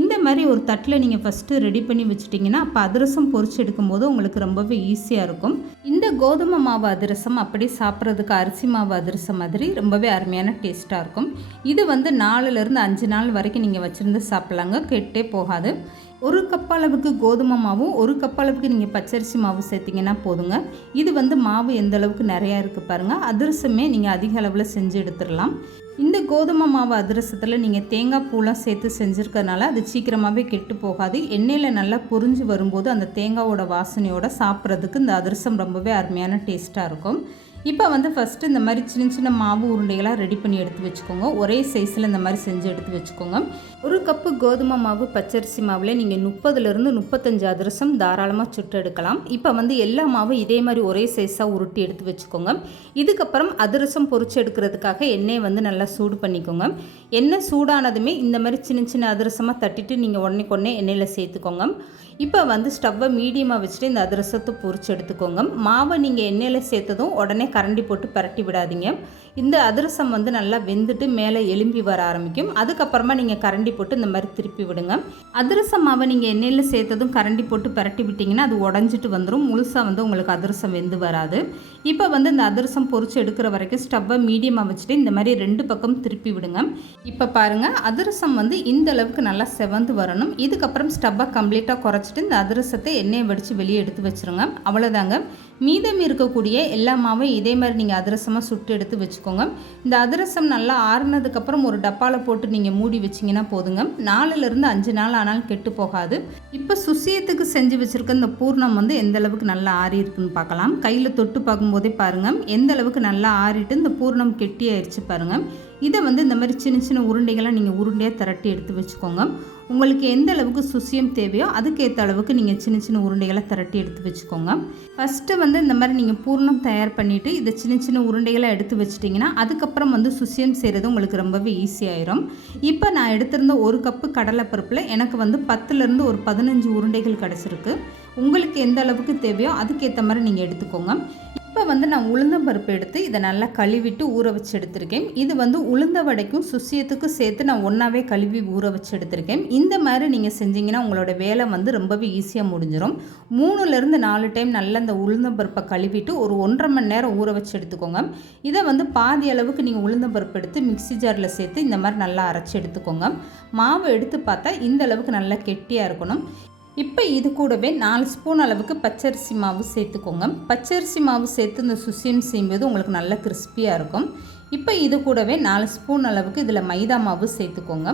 இந்த மாதிரி ஒரு தட்டில் நீங்கள் ஃபஸ்ட்டு ரெடி பண்ணி வச்சுட்டிங்கன்னா அப்போ அதிரசம் பொரிச்சு எடுக்கும்போது உங்களுக்கு ரொம்பவே ஈஸியாக இருக்கும். இந்த கோதுமை மாவு அதிரசம் அப்படி சாப்பிட்றதுக்கு அரிசி மாவு அதிரசம் மாதிரி ரொம்பவே அருமையான டேஸ்ட்டாக இருக்கும். இது வந்து 4லேருந்து 5 நாள் வரைக்கும் நீங்கள் வச்சுருந்து சாப்பிட்லாங்க, கெட்டே போகாது. ஒரு கப் அளவுக்கு கோதுமை மாவும் ஒரு கப் அளவுக்கு நீங்கள் பச்சரிசி மாவு சேர்த்திங்கன்னா போதுங்க. இது வந்து மாவு எந்த அளவுக்கு நிறையா இருக்குது பாருங்கள். அதிரசமே நீங்கள் அதிக அளவில் செஞ்சு எடுத்துடலாம். இந்த கோதுமை மாவு அதிரசத்தில் நீங்கள் தேங்காய் பூலாம் சேர்த்து செஞ்சுருக்கறனால அது சீக்கிரமாகவே கெட்டு போகாது. எண்ணெயில் நல்லா பொரிஞ்சு வரும்போது அந்த தேங்காயோட வாசனையோட சாப்பிட்றதுக்கு இந்த அதிரசம் ரொம்பவே அருமையான டேஸ்ட்டாக இருக்கும். இப்போ வந்து ஃபஸ்ட்டு இந்த மாதிரி சின்ன சின்ன மாவு உருண்டைகளாக ரெடி பண்ணி எடுத்து வச்சுக்கோங்க. ஒரே சைஸில் இந்த மாதிரி செஞ்சு எடுத்து வச்சுக்கோங்க. ஒரு கப்பு கோதுமை மாவு பச்சரிசி மாவில் நீங்கள் 30லேருந்து 35 அதிரசம் தாராளமாக சுட்டு எடுக்கலாம். இப்போ வந்து எல்லா மாவும் இதே மாதிரி ஒரே சைஸாக உருட்டி எடுத்து வச்சுக்கோங்க. இதுக்கப்புறம் அதிரசம் பொரிச்சு எடுக்கிறதுக்காக எண்ணெயை வந்து நல்லா சூடு பண்ணிக்கோங்க. எண்ணெய் சூடானதுமே இந்த மாதிரி சின்ன சின்ன அதிரசமாக தட்டிட்டு நீங்கள் உடனே எண்ணெயில் சேர்த்துக்கோங்க. இப்போ வந்து ஸ்டவ்வை மீடியமாக வச்சுட்டு இந்த அதிரசத்தை பொரிச்சு எடுத்துக்கோங்க. மாவை நீங்கள் எண்ணெயில் சேர்த்ததும் உடனே கரண்டி போட்டு பரட்டி விடாதீங்க. இந்த அதிரசம் வந்து நல்லா வெந்துட்டு மேலே எலும்பி வர ஆரம்பிக்கும். அதுக்கப்புறமா நீங்கள் கரண்டி போட்டு இந்த மாதிரி திருப்பி விடுங்க. அதிரசம் மாவை நீங்கள் எண்ணெயில் சேர்த்ததும் கரண்டி போட்டு பரட்டி விட்டிங்கன்னா அது உடஞ்சிட்டு வந்துடும். முழுசாக வந்து உங்களுக்கு அதிரசம் வெந்து வராது. இப்போ வந்து இந்த அதிரசம் பொரிச்சு எடுக்கிற வரைக்கும் ஸ்டவ்வை மீடியமாக வச்சுட்டு இந்த மாதிரி 2 பக்கம் திருப்பி விடுங்க. இப்போ பாருங்கள் அதிரசம் வந்து இந்த அளவுக்கு நல்லா செவந்து வரணும். இதுக்கப்புறம் ஸ்டவ்வை கம்ப்ளீட்டாக குறைச்சிட்டு இந்த அதிரசத்தை எண்ணெயை வடித்து வெளியே எடுத்து வச்சுருங்க. அவ்வளோதாங்க. மீதம் இருக்கக்கூடிய எல்லா மாவையும் இதே மாதிரி நீங்கள் அதிரசமாக சுட்டு எடுத்து வச்சுக்கோங்க. இந்த அதிரசம் நல்லா ஆறுனதுக்கப்புறம் ஒரு டப்பாவில் போட்டு நீங்கள் மூடி வச்சிங்கன்னா போதுங்க. 4லேருந்து 5 நாள் ஆனாலும் கெட்டு போகாது. இப்போ சுசியத்துக்கு செஞ்சு வச்சுருக்க இந்த பூர்ணம் வந்து எந்த அளவுக்கு நல்லா ஆறி இருக்குன்னு பார்க்கலாம். கையில் தொட்டு பார்க்கும்போதே பாருங்கள் எந்த அளவுக்கு நல்லா ஆறிட்டு இந்த பூர்ணம் கெட்டி ஆயிடுச்சு பாருங்கள். இதை வந்து இந்த மாதிரி சின்ன சின்ன உருண்டைகளாக நீங்கள் உருண்டையாக திரட்டி எடுத்து வச்சுக்கோங்க. உங்களுக்கு எந்த அளவுக்கு சுசியம் தேவையோ அதுக்கேற்ற அளவுக்கு நீங்கள் சின்ன சின்ன உருண்டைகளை திரட்டி எடுத்து வச்சுக்கோங்க. ஃபஸ்ட்டு வந்து இந்த மாதிரி நீங்கள் பூர்ணம் தயார் பண்ணிவிட்டு இதை சின்ன சின்ன உருண்டைகளை எடுத்து வச்சிட்டிங்கன்னா அதுக்கப்புறம் வந்து சுசியம் செய்கிறது உங்களுக்கு ரொம்பவே ஈஸியாயிரும். இப்போ நான் எடுத்திருந்த 1 கப்பு கடலைப்பருப்பில் எனக்கு வந்து 10லேருந்து ஒரு 15 உருண்டைகள் கிடச்சிருக்கு. உங்களுக்கு எந்த அளவுக்கு தேவையோ அதுக்கேற்ற மாதிரி நீங்கள் எடுத்துக்கோங்க. இப்போ வந்து நான் உளுந்தம்பருப்பு எடுத்து இதை நல்லா கழுவிட்டு ஊற வச்சு எடுத்திருக்கேன். இது வந்து உளுந்த வடைக்கும் சுசியத்துக்கும் சேர்த்து நான் ஒன்றாவே கழுவி ஊற வச்சு எடுத்திருக்கேன். இந்த மாதிரி நீங்கள் செஞ்சீங்கன்னா உங்களோட வேலை வந்து ரொம்பவே ஈஸியாக முடிஞ்சிடும். 3லேருந்து 4 டைம் நல்லா இந்த உளுந்தம்பருப்பை கழுவிட்டு ஒரு 1.5 மணி நேரம் ஊற வச்சு எடுத்துக்கோங்க. இதை வந்து பாதி அளவுக்கு நீங்கள் உளுந்தம்பருப்பு எடுத்து மிக்ஸி ஜாரில் சேர்த்து இந்த மாதிரி நல்லா அரைச்சி எடுத்துக்கோங்க. மாவு எடுத்து பார்த்தா இந்த அளவுக்கு நல்லா கெட்டியாக இருக்கணும். இப்போ இது கூடவே 4 ஸ்பூன் அளவுக்கு பச்சரிசி மாவு சேர்த்துக்கோங்க. பச்சரிசி மாவு சேர்த்து இந்த சுசியம் செய்யும்போது உங்களுக்கு நல்லா கிறிஸ்பியாக இருக்கும். இப்போ இது கூடவே 4 ஸ்பூன் அளவுக்கு இதில் மைதா மாவு சேர்த்துக்கோங்க.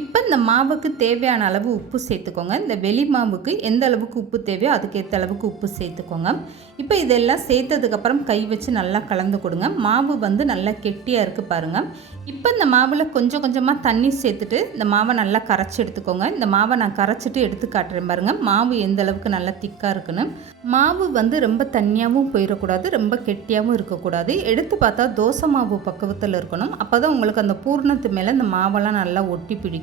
இப்போ இந்த மாவுக்கு தேவையான அளவு உப்பு சேர்த்துக்கோங்க. இந்த வெளி மாவுக்கு எந்த அளவுக்கு உப்பு தேவையோ அதுக்கேற்ற அளவுக்கு உப்பு சேர்த்துக்கோங்க. இப்போ இதெல்லாம் சேர்த்ததுக்கப்புறம் கை வச்சு நல்லா கலந்து கொடுங்க. மாவு வந்து நல்லா கெட்டியாக இருக்குது பாருங்கள். இப்போ இந்த மாவில் கொஞ்சம் கொஞ்சமாக தண்ணி சேர்த்துட்டு இந்த மாவை நல்லா கரைச்சி எடுத்துக்கோங்க. இந்த மாவை நான் கரைச்சிட்டு எடுத்து காட்டுறேன் பாருங்கள். மாவு எந்த அளவுக்கு நல்லா திக்காக இருக்குன்னு. மாவு வந்து ரொம்ப தண்ணியாகவும் போயிடக்கூடாது, ரொம்ப கெட்டியாகவும் இருக்கக்கூடாது. எடுத்து பார்த்தா தோசை மாவு பக்குவத்தில் இருக்கணும். அப்போ தான் உங்களுக்கு அந்த பூர்ணத்து மேலே இந்த மாவெல்லாம் நல்லா ஒட்டி பிடிக்கும்.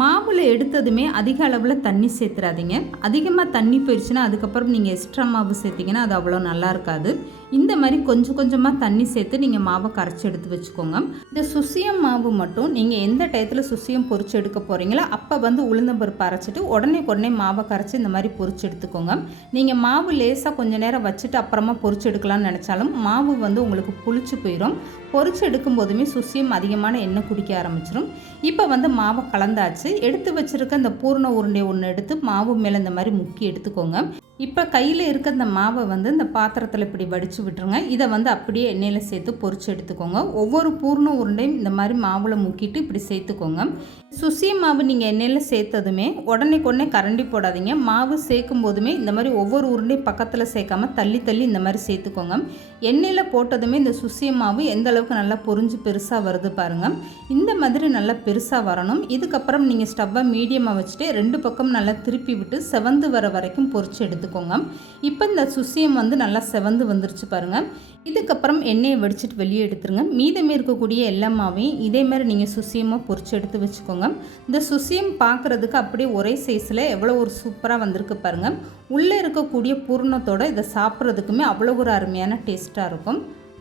மாவில் எடுத்ததுமே அதிக அளவில் தண்ணி சேர்த்துறாதீங்க. அதிகமாக தண்ணி போயிடுச்சுன்னா அதுக்கப்புறம் நீங்கள் எக்ஸ்ட்ரா மாவு சேர்த்திங்கன்னா அது அவ்வளோ நல்லா இருக்காது. இந்த மாதிரி கொஞ்சம் கொஞ்சமாக தண்ணி சேர்த்து நீங்கள் மாவை கரைச்சி எடுத்து வச்சுக்கோங்க. இந்த சுசியம் மாவு மட்டும் நீங்கள் எந்த டயத்தில் சுசியம் பொரிச்சு எடுக்க போகிறீங்களோ அப்போ வந்து உளுந்தம்பருப்பு அரைச்சிட்டு உடனே மாவை கரைச்சி இந்த மாதிரி பொரிச்சு எடுத்துக்கோங்க. நீங்கள் மாவு லேசாக கொஞ்சம் நேரம் வச்சுட்டு அப்புறமா பொரிச்சு எடுக்கலாம்னு நினச்சாலும் மாவு வந்து உங்களுக்கு புளிச்சு போயிடும். பொரிச்சு எடுக்கும் போதுமே சுசியம் அதிகமான எண்ணெய் குடிக்க ஆரம்பிச்சிடும். இப்போ வந்து மாவை கலந்தாச்சு. எடுத்து வச்சுருக்க இந்த பூர்ண உருண்டை ஒன்று எடுத்து மாவு மேலே இந்த மாதிரி முக்கி எடுத்துக்கோங்க. இப்போ கையில் இருக்க இந்த மாவை வந்து இந்த பாத்திரத்தில் இப்படி வடித்து விட்டுருங்க. இதை வந்து அப்படியே எண்ணெயில் சேர்த்து பொரிச்சு எடுத்துக்கோங்க. ஒவ்வொரு பூர்ண உருண்டையும் இந்த மாதிரி மாவில் முக்கிட்டு இப்படி சேர்த்துக்கோங்க. சுசி மாவு நீங்கள் எண்ணெயில் சேர்த்ததுமே உடனே கரண்டி போடாதீங்க. மாவு சேர்க்கும் போதுமே இந்த மாதிரி ஒவ்வொரு உருண்டையும் பக்கத்தில் சேர்க்காம தள்ளி இந்த மாதிரி சேர்த்துக்கோங்க. எண்ணெயில் போட்டதுமே இந்த சுசி மாவு எந்த அளவுக்கு நல்லா பொரிஞ்சு பெருசாக வருது பாருங்கள். இந்த மாதிரி நல்லா பெருசாக வரணும். இதுக்கப்புறம் நீங்கள் ஸ்டவ்வை மீடியமாக வச்சுட்டு 2 பக்கம் நல்லா திருப்பி விட்டு செவந்து வர வரைக்கும் பொரிச்சு எடுத்துக்கோங்க. இப்போ இந்த சுசியம் வந்து நல்லா செவந்து வந்துருச்சு பாருங்கள். இதுக்கப்புறம் எண்ணெயை வடிச்சிட்டு வெளியே எடுத்துருங்க. மீதமே இருக்கக்கூடிய எல்லா மாவையும் இதே மாதிரி நீங்கள் சுசியமாக பொரிச்சு எடுத்து வச்சுக்கோங்க. இந்த சுசியம் பார்க்குறதுக்கு அப்படியே ஒரே சைஸில் எவ்வளோ ஒரு சூப்பராக வந்திருக்கு பாருங்கள். உள்ளே இருக்கக்கூடிய பூர்ணத்தோடு இதை சாப்பிட்றதுக்குமே அவ்வளோ ஒரு அருமையான டேஸ்ட்டாக இருக்கும்.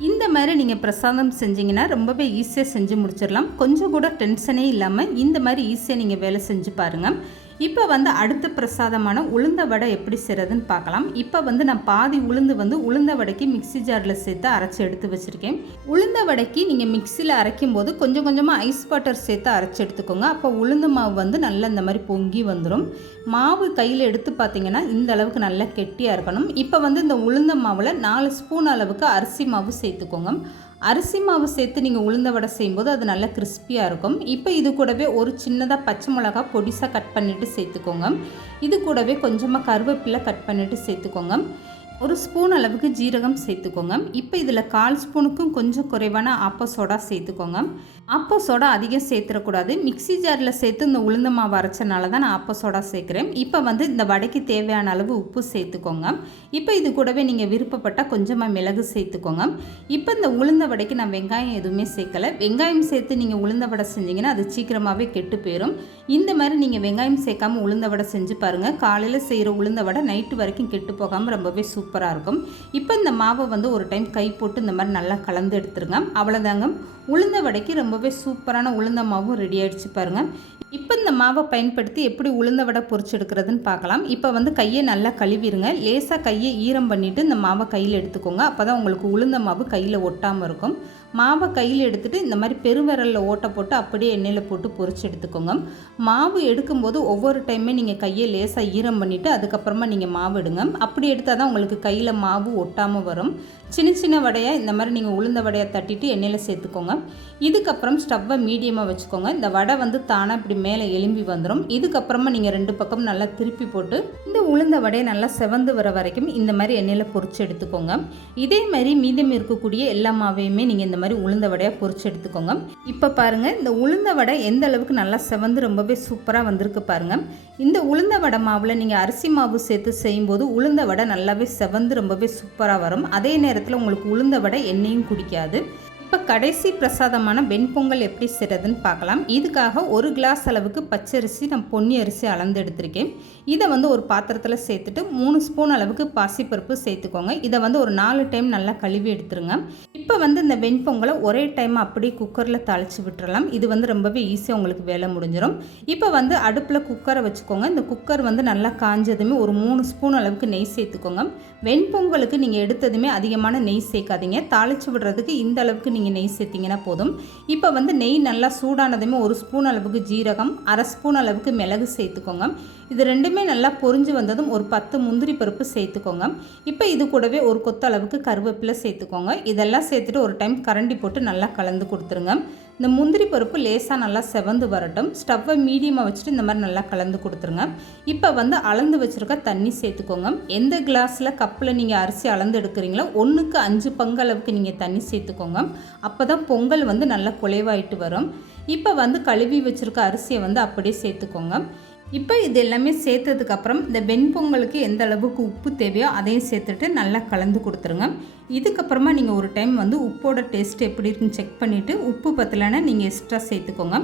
இந்த மாதிரி நீங்கள் பிரசாதம் செஞ்சிங்கன்னா ரொம்பவே ஈஸியாக செஞ்சு முடிச்சிடலாம். கொஞ்சம் கூட டென்ஷனே இல்லாமல் இந்த மாதிரி ஈஸியாக நீங்கள் வேலை செஞ்சு பாருங்கள். இப்போ வந்து அடுத்த பிரசாதமான உளுந்த வடை எப்படி செய்கிறதுன்னு பார்க்கலாம். இப்போ வந்து நான் பாதி உளுந்து வந்து உளுந்த வடைக்கு மிக்ஸி ஜாரில் சேர்த்து அரைச்சி எடுத்து வச்சுருக்கேன். உளுந்த வடைக்கு நீங்கள் மிக்சியில் அரைக்கும் போது கொஞ்சம் கொஞ்சமாக ஐஸ் வாட்டர் சேர்த்து அரைச்சி எடுத்துக்கோங்க. அப்போ உளுந்து மாவு வந்து நல்லா இந்த மாதிரி பொங்கி வந்துடும். மாவு கையில் எடுத்து பார்த்தீங்கன்னா இந்த அளவுக்கு நல்லா கெட்டியாக இருக்கணும். இப்போ வந்து இந்த உளுந்த மாவில் 4 ஸ்பூன் அளவுக்கு அரிசி மாவு சேர்த்துக்கோங்க. அரிசி மாவு சேர்த்து நீங்கள் உளுந்த வடை செய்யும்போது அது நல்லா கிறிஸ்பியாக இருக்கும். இப்போ இது கூடவே ஒரு சின்னதாக பச்சை மிளகா பொடிசாக கட் பண்ணிவிட்டு சேர்த்துக்கோங்க. இது கூடவே கொஞ்சமாக கருவேப்பிலை கட் பண்ணிவிட்டு சேர்த்துக்கோங்க. 1 ஸ்பூன் அளவுக்கு ஜீரகம் சேர்த்துக்கோங்க. இப்போ இதில் 1/4 ஸ்பூனுக்கும் கொஞ்சம் குறைவான ஆப்ப சோடா சேர்த்துக்கோங்க. ஆப்ப சோடா அதிகம் சேர்த்துடக்கூடாது. மிக்ஸி ஜாரில் சேர்த்து இந்த உளுந்த மாவு அரைச்சனால தான் நான் ஆப்ப சோடா சேர்க்குறேன். இப்போ வந்து இந்த வடைக்கு தேவையான அளவு உப்பு சேர்த்துக்கோங்க. இப்போ இது கூடவே நீங்கள் விருப்பப்பட்டால் கொஞ்சமாக மிளகு சேர்த்துக்கோங்க. இப்போ இந்த உளுந்த வடைக்கு நான் வெங்காயம் எதுவுமே சேர்க்கலை. வெங்காயம் சேர்த்து நீங்கள் உளுந்த வடை செஞ்சிங்கன்னா அது சீக்கிரமாகவே கெட்டு போயிடும். இந்த மாதிரி நீங்கள் வெங்காயம் சேர்க்காமல் உளுந்த வடை செஞ்சு பாருங்கள். காலையில் செய்கிற உளுந்த வடை நைட்டு வரைக்கும் கெட்டு போகாமல் ரொம்பவே சூப்பராக இருக்கும். இப்போ இந்த மாவை வந்து ஒரு டைம் கை போட்டு இந்த மாதிரி நல்லா கலந்து எடுத்துருங்க. அவ்வளோதாங்க, உளுந்த வடைக்கு ரொம்பவே சூப்பரான உளுந்த மாவும் ரெடி ஆகிடுச்சு பாருங்கள். இப்போ இந்த மாவை பயன்படுத்தி எப்படி உளுந்த வடை பொரிச்சு எடுக்கிறதுன்னு பார்க்கலாம். இப்போ வந்து கையை நல்லா கழுவிடுங்க. லேசாக கையை ஈரம் பண்ணிவிட்டு இந்த மாவை கையில் எடுத்துக்கோங்க. அப்போ தான் உங்களுக்கு உளுந்த மாவு கையில் ஒட்டாமல் இருக்கும். மாவை கையில் எடுத்துகிட்டு இந்த மாதிரி பெருவிரலில் ஓட்டை போட்டு அப்படியே எண்ணெயில் போட்டு பொரிச்சு எடுத்துக்கோங்க. மாவு எடுக்கும்போது ஒவ்வொரு டைமே நீங்கள் கையை லேசாக ஈரம் பண்ணிவிட்டு அதுக்கப்புறமா நீங்கள் மாவு எடுங்க. அப்படி எடுத்தால் தான் உங்களுக்கு கையில் மாவு ஒட்டாமல் வரும். சின்ன வடையாக இந்த மாதிரி நீங்கள் உளுந்த வடையை தட்டிட்டு எண்ணெயில் சேர்த்துக்கோங்க. இதுக்கப்புறம் ஸ்டவ்வை மீடியமாக வச்சுக்கோங்க. இந்த வடை வந்து தானாக இப்படி மேலே எலும்பி வந்துடும். இதுக்கப்புறமா நீங்கள் 2 பக்கம் நல்லா திருப்பி போட்டு இந்த உளுந்த வடையை நல்லா செவந்து வர வரைக்கும் இந்த மாதிரி எண்ணெயில் பொரிச்சு எடுத்துக்கோங்க. இதே மாதிரி மீதம் இருக்கக்கூடிய எல்லா மாவையுமே நீங்கள் இந்த மாதிரி உளுந்த வடையாக பொரிச்சு எடுத்துக்கோங்க. இப்போ பாருங்கள், இந்த உளுந்த வடை எந்த அளவுக்கு நல்லா செவந்து ரொம்பவே சூப்பராக வந்திருக்கு பாருங்கள். இந்த உளுந்த வடை மாவில் நீங்கள் அரிசி மாவு சேர்த்து செய்யும்போது உளுந்த வடை நல்லாவே செவந்து ரொம்பவே சூப்பராக வரும். அதே நேரத்தில் உங்களுக்கு உளுந்த வடை எண்ணெயும் குடிக்காது. இப்போ கடைசி பிரசாதமான வெண்பொங்கல் எப்படி செய்கிறதுன்னு பார்க்கலாம். இதுக்காக 1 கிளாஸ் அளவுக்கு பச்சரிசி நான் பொன்னி அரிசி அளந்து எடுத்திருக்கேன். இதை வந்து ஒரு பாத்திரத்தில் சேர்த்துட்டு 3 ஸ்பூன் அளவுக்கு பாசிப்பருப்பு சேர்த்துக்கோங்க. இதை வந்து ஒரு 4 டைம் நல்லா கழுவி எடுத்துருங்க. இப்போ வந்து இந்த வெண்பொங்கலை ஒரே டைம் அப்படியே குக்கரில் தாளித்து விட்டுறலாம். இது வந்து ரொம்பவே ஈஸியாக உங்களுக்கு வேலை முடிஞ்சிடும். இப்போ வந்து அடுப்பில் குக்கரை வச்சுக்கோங்க. இந்த குக்கர் வந்து நல்லா காஞ்சதுமே ஒரு 3 ஸ்பூன் அளவுக்கு நெய் சேர்த்துக்கோங்க. வெண்பொங்கலுக்கு நீங்கள் எடுத்ததுமே அதிகமான நெய் சேர்க்காதீங்க. தாளித்து விடுறதுக்கு இந்த அளவுக்கு நீங்கள் நெய் சேர்த்திங்கன்னா போதும். இப்போ வந்து நெய் நல்லா சூடானதுமே 1 ஸ்பூன் அளவுக்கு ஜீரகம், 1/2 ஸ்பூன் அளவுக்கு மிளகு சேர்த்துக்கோங்க. இது ரெண்டுமே நல்லா பொரிஞ்சு வந்ததும் ஒரு 10 முந்திரி பருப்பு சேர்த்துக்கோங்க. இப்போ இது கூடவே ஒரு கொத்த அளவுக்கு கருவேப்பிலை சேர்த்துக்கோங்க. இதெல்லாம் சேர்த்துட்டு ஒரு டைம் கரண்டி போட்டு நல்லா கலந்து கொடுத்துருங்க. இந்த முந்திரி பருப்பு லேசாக நல்லா செவந்து வரட்டும். ஸ்டவ்வை மீடியமாக வச்சுட்டு இந்த மாதிரி நல்லா கலந்து கொடுத்துருங்க. இப்போ வந்து அளந்து வச்சுருக்க தண்ணி சேர்த்துக்கோங்க. எந்த கிளாஸில் கப்பில் நீங்கள் அரிசி அளந்து எடுக்கிறீங்களோ 1க்கு 5 பங்கு அளவுக்கு நீங்கள் தண்ணி சேர்த்துக்கோங்க. அப்போ தான் பொங்கல் வந்து நல்லா குலைவாயிட்டு வரும். இப்போ வந்து கழுவி வச்சுருக்க அரிசியை வந்து அப்படியே சேர்த்துக்கோங்க. இப்போ இது எல்லாமே சேர்த்ததுக்கப்புறம் இந்த வெண்பொங்கலுக்கு எந்த அளவுக்கு உப்பு தேவையோ அதையும் சேர்த்துட்டு நல்லா கலந்து கொடுத்துருங்க. இதுக்கப்புறமா நீங்கள் ஒரு டைம் வந்து உப்போட டேஸ்ட் எப்படி இருக்குன்னு செக் பண்ணிவிட்டு உப்பு பத்தலைன்னா நீங்கள் எக்ஸ்ட்ரா சேர்த்துக்கோங்க.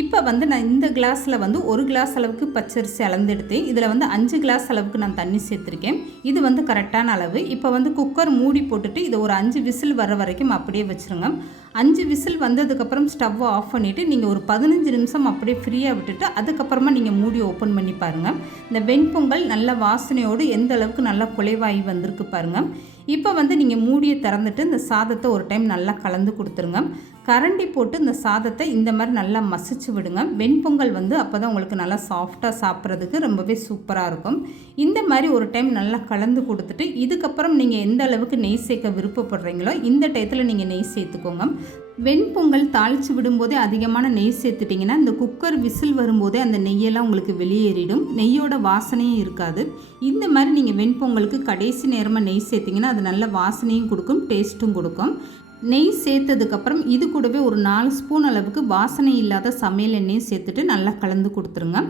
இப்போ வந்து நான் இந்த கிளாஸில் வந்து 1 கிளாஸ் அளவுக்கு பச்சரிசி அளந்தெடுத்து இதில் வந்து 5 கிளாஸ் அளவுக்கு நான் தண்ணி சேர்த்துருக்கேன். இது வந்து கரெக்டான அளவு. இப்போ வந்து குக்கர் மூடி போட்டுட்டு இதை ஒரு 5 விசில் வர வரைக்கும் அப்படியே வச்சுருங்க. 5 விசில் வந்ததுக்கப்புறம் ஸ்டவ்வை ஆஃப் பண்ணிவிட்டு நீங்கள் ஒரு 15 நிமிஷம் அப்படியே ஃப்ரீயாக விட்டுட்டு அதுக்கப்புறமா நீங்கள் மூடி ஓப்பன் பண்ணி பாருங்கள். இந்த வெண்பொங்கல் நல்ல வாசனையோடு எந்த அளவுக்கு நல்லா குலைவாகி வந்திருக்கு பாருங்கள். இப்போ வந்து நீங்கள் மூடியை திறந்துட்டு இந்த சாதத்தை ஒரு டைம் நல்லா கலந்து கொடுத்துருங்க. கரண்டி போட்டு இந்த சாதத்தை இந்த மாதிரி நல்லா மசிச்சு விடுங்க. வெண்பொங்கல் வந்து அப்போ தான் உங்களுக்கு நல்லா சாஃப்டாக சாப்பிட்றதுக்கு ரொம்பவே சூப்பராக இருக்கும். இந்த மாதிரி ஒரு டைம் நல்லா கலந்து கொடுத்துட்டு இதுக்கப்புறம் நீங்கள் எந்த அளவுக்கு நெய் சேர்க்க விருப்பப்படுறீங்களோ இந்த டயத்தில் நீங்கள் நெய் சேர்த்துக்கோங்க. வெண்பொங்கல் தாளித்து விடும்போதே அதிகமான நெய் சேர்த்துட்டிங்கன்னா இந்த குக்கர் விசில் வரும்போதே அந்த நெய்யெல்லாம் உங்களுக்கு வெளியேறிடும். நெய்யோட வாசனையும் இருக்காது. இந்த மாதிரி நீங்கள் வெண்பொங்கலுக்கு கடைசி நேரமாக நெய் சேர்த்திங்கன்னா அது நல்ல வாசனையும் கொடுக்கும், டேஸ்ட்டும் கொடுக்கும். நெய் சேர்த்ததுக்கப்புறம் இது கூடவே ஒரு 4 ஸ்பூன் அளவுக்கு வாசனை இல்லாத சமையல் எண்ணெயும் சேர்த்துட்டு நல்லா கலந்து கொடுத்துருங்க.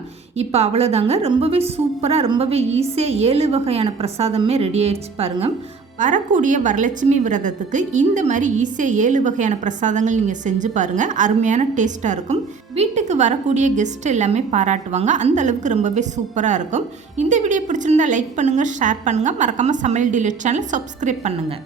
இப்போ அவ்வளோதாங்க. ரொம்பவே சூப்பராக ரொம்பவே ஈஸியாக 7 வகையான பிரசாதமே ரெடி ஆயிடுச்சு பாருங்கள். வரக்கூடிய வரலட்சுமி விரதத்துக்கு இந்த மாதிரி ஈஸியாக 7 வகையான பிரசாதங்கள் நீங்கள் செஞ்சு பாருங்கள். அருமையான டேஸ்ட்டாக இருக்கும். வீட்டுக்கு வரக்கூடிய கெஸ்ட் எல்லாமே பாராட்டுவாங்க. அந்த அளவுக்கு ரொம்பவே சூப்பராக இருக்கும். இந்த வீடியோ பிடிச்சிருந்தா லைக் பண்ணுங்கள், ஷேர் பண்ணுங்கள். மறக்காமல் சமையல் டிலீட் சேனல் சப்ஸ்கிரைப் பண்ணுங்கள்.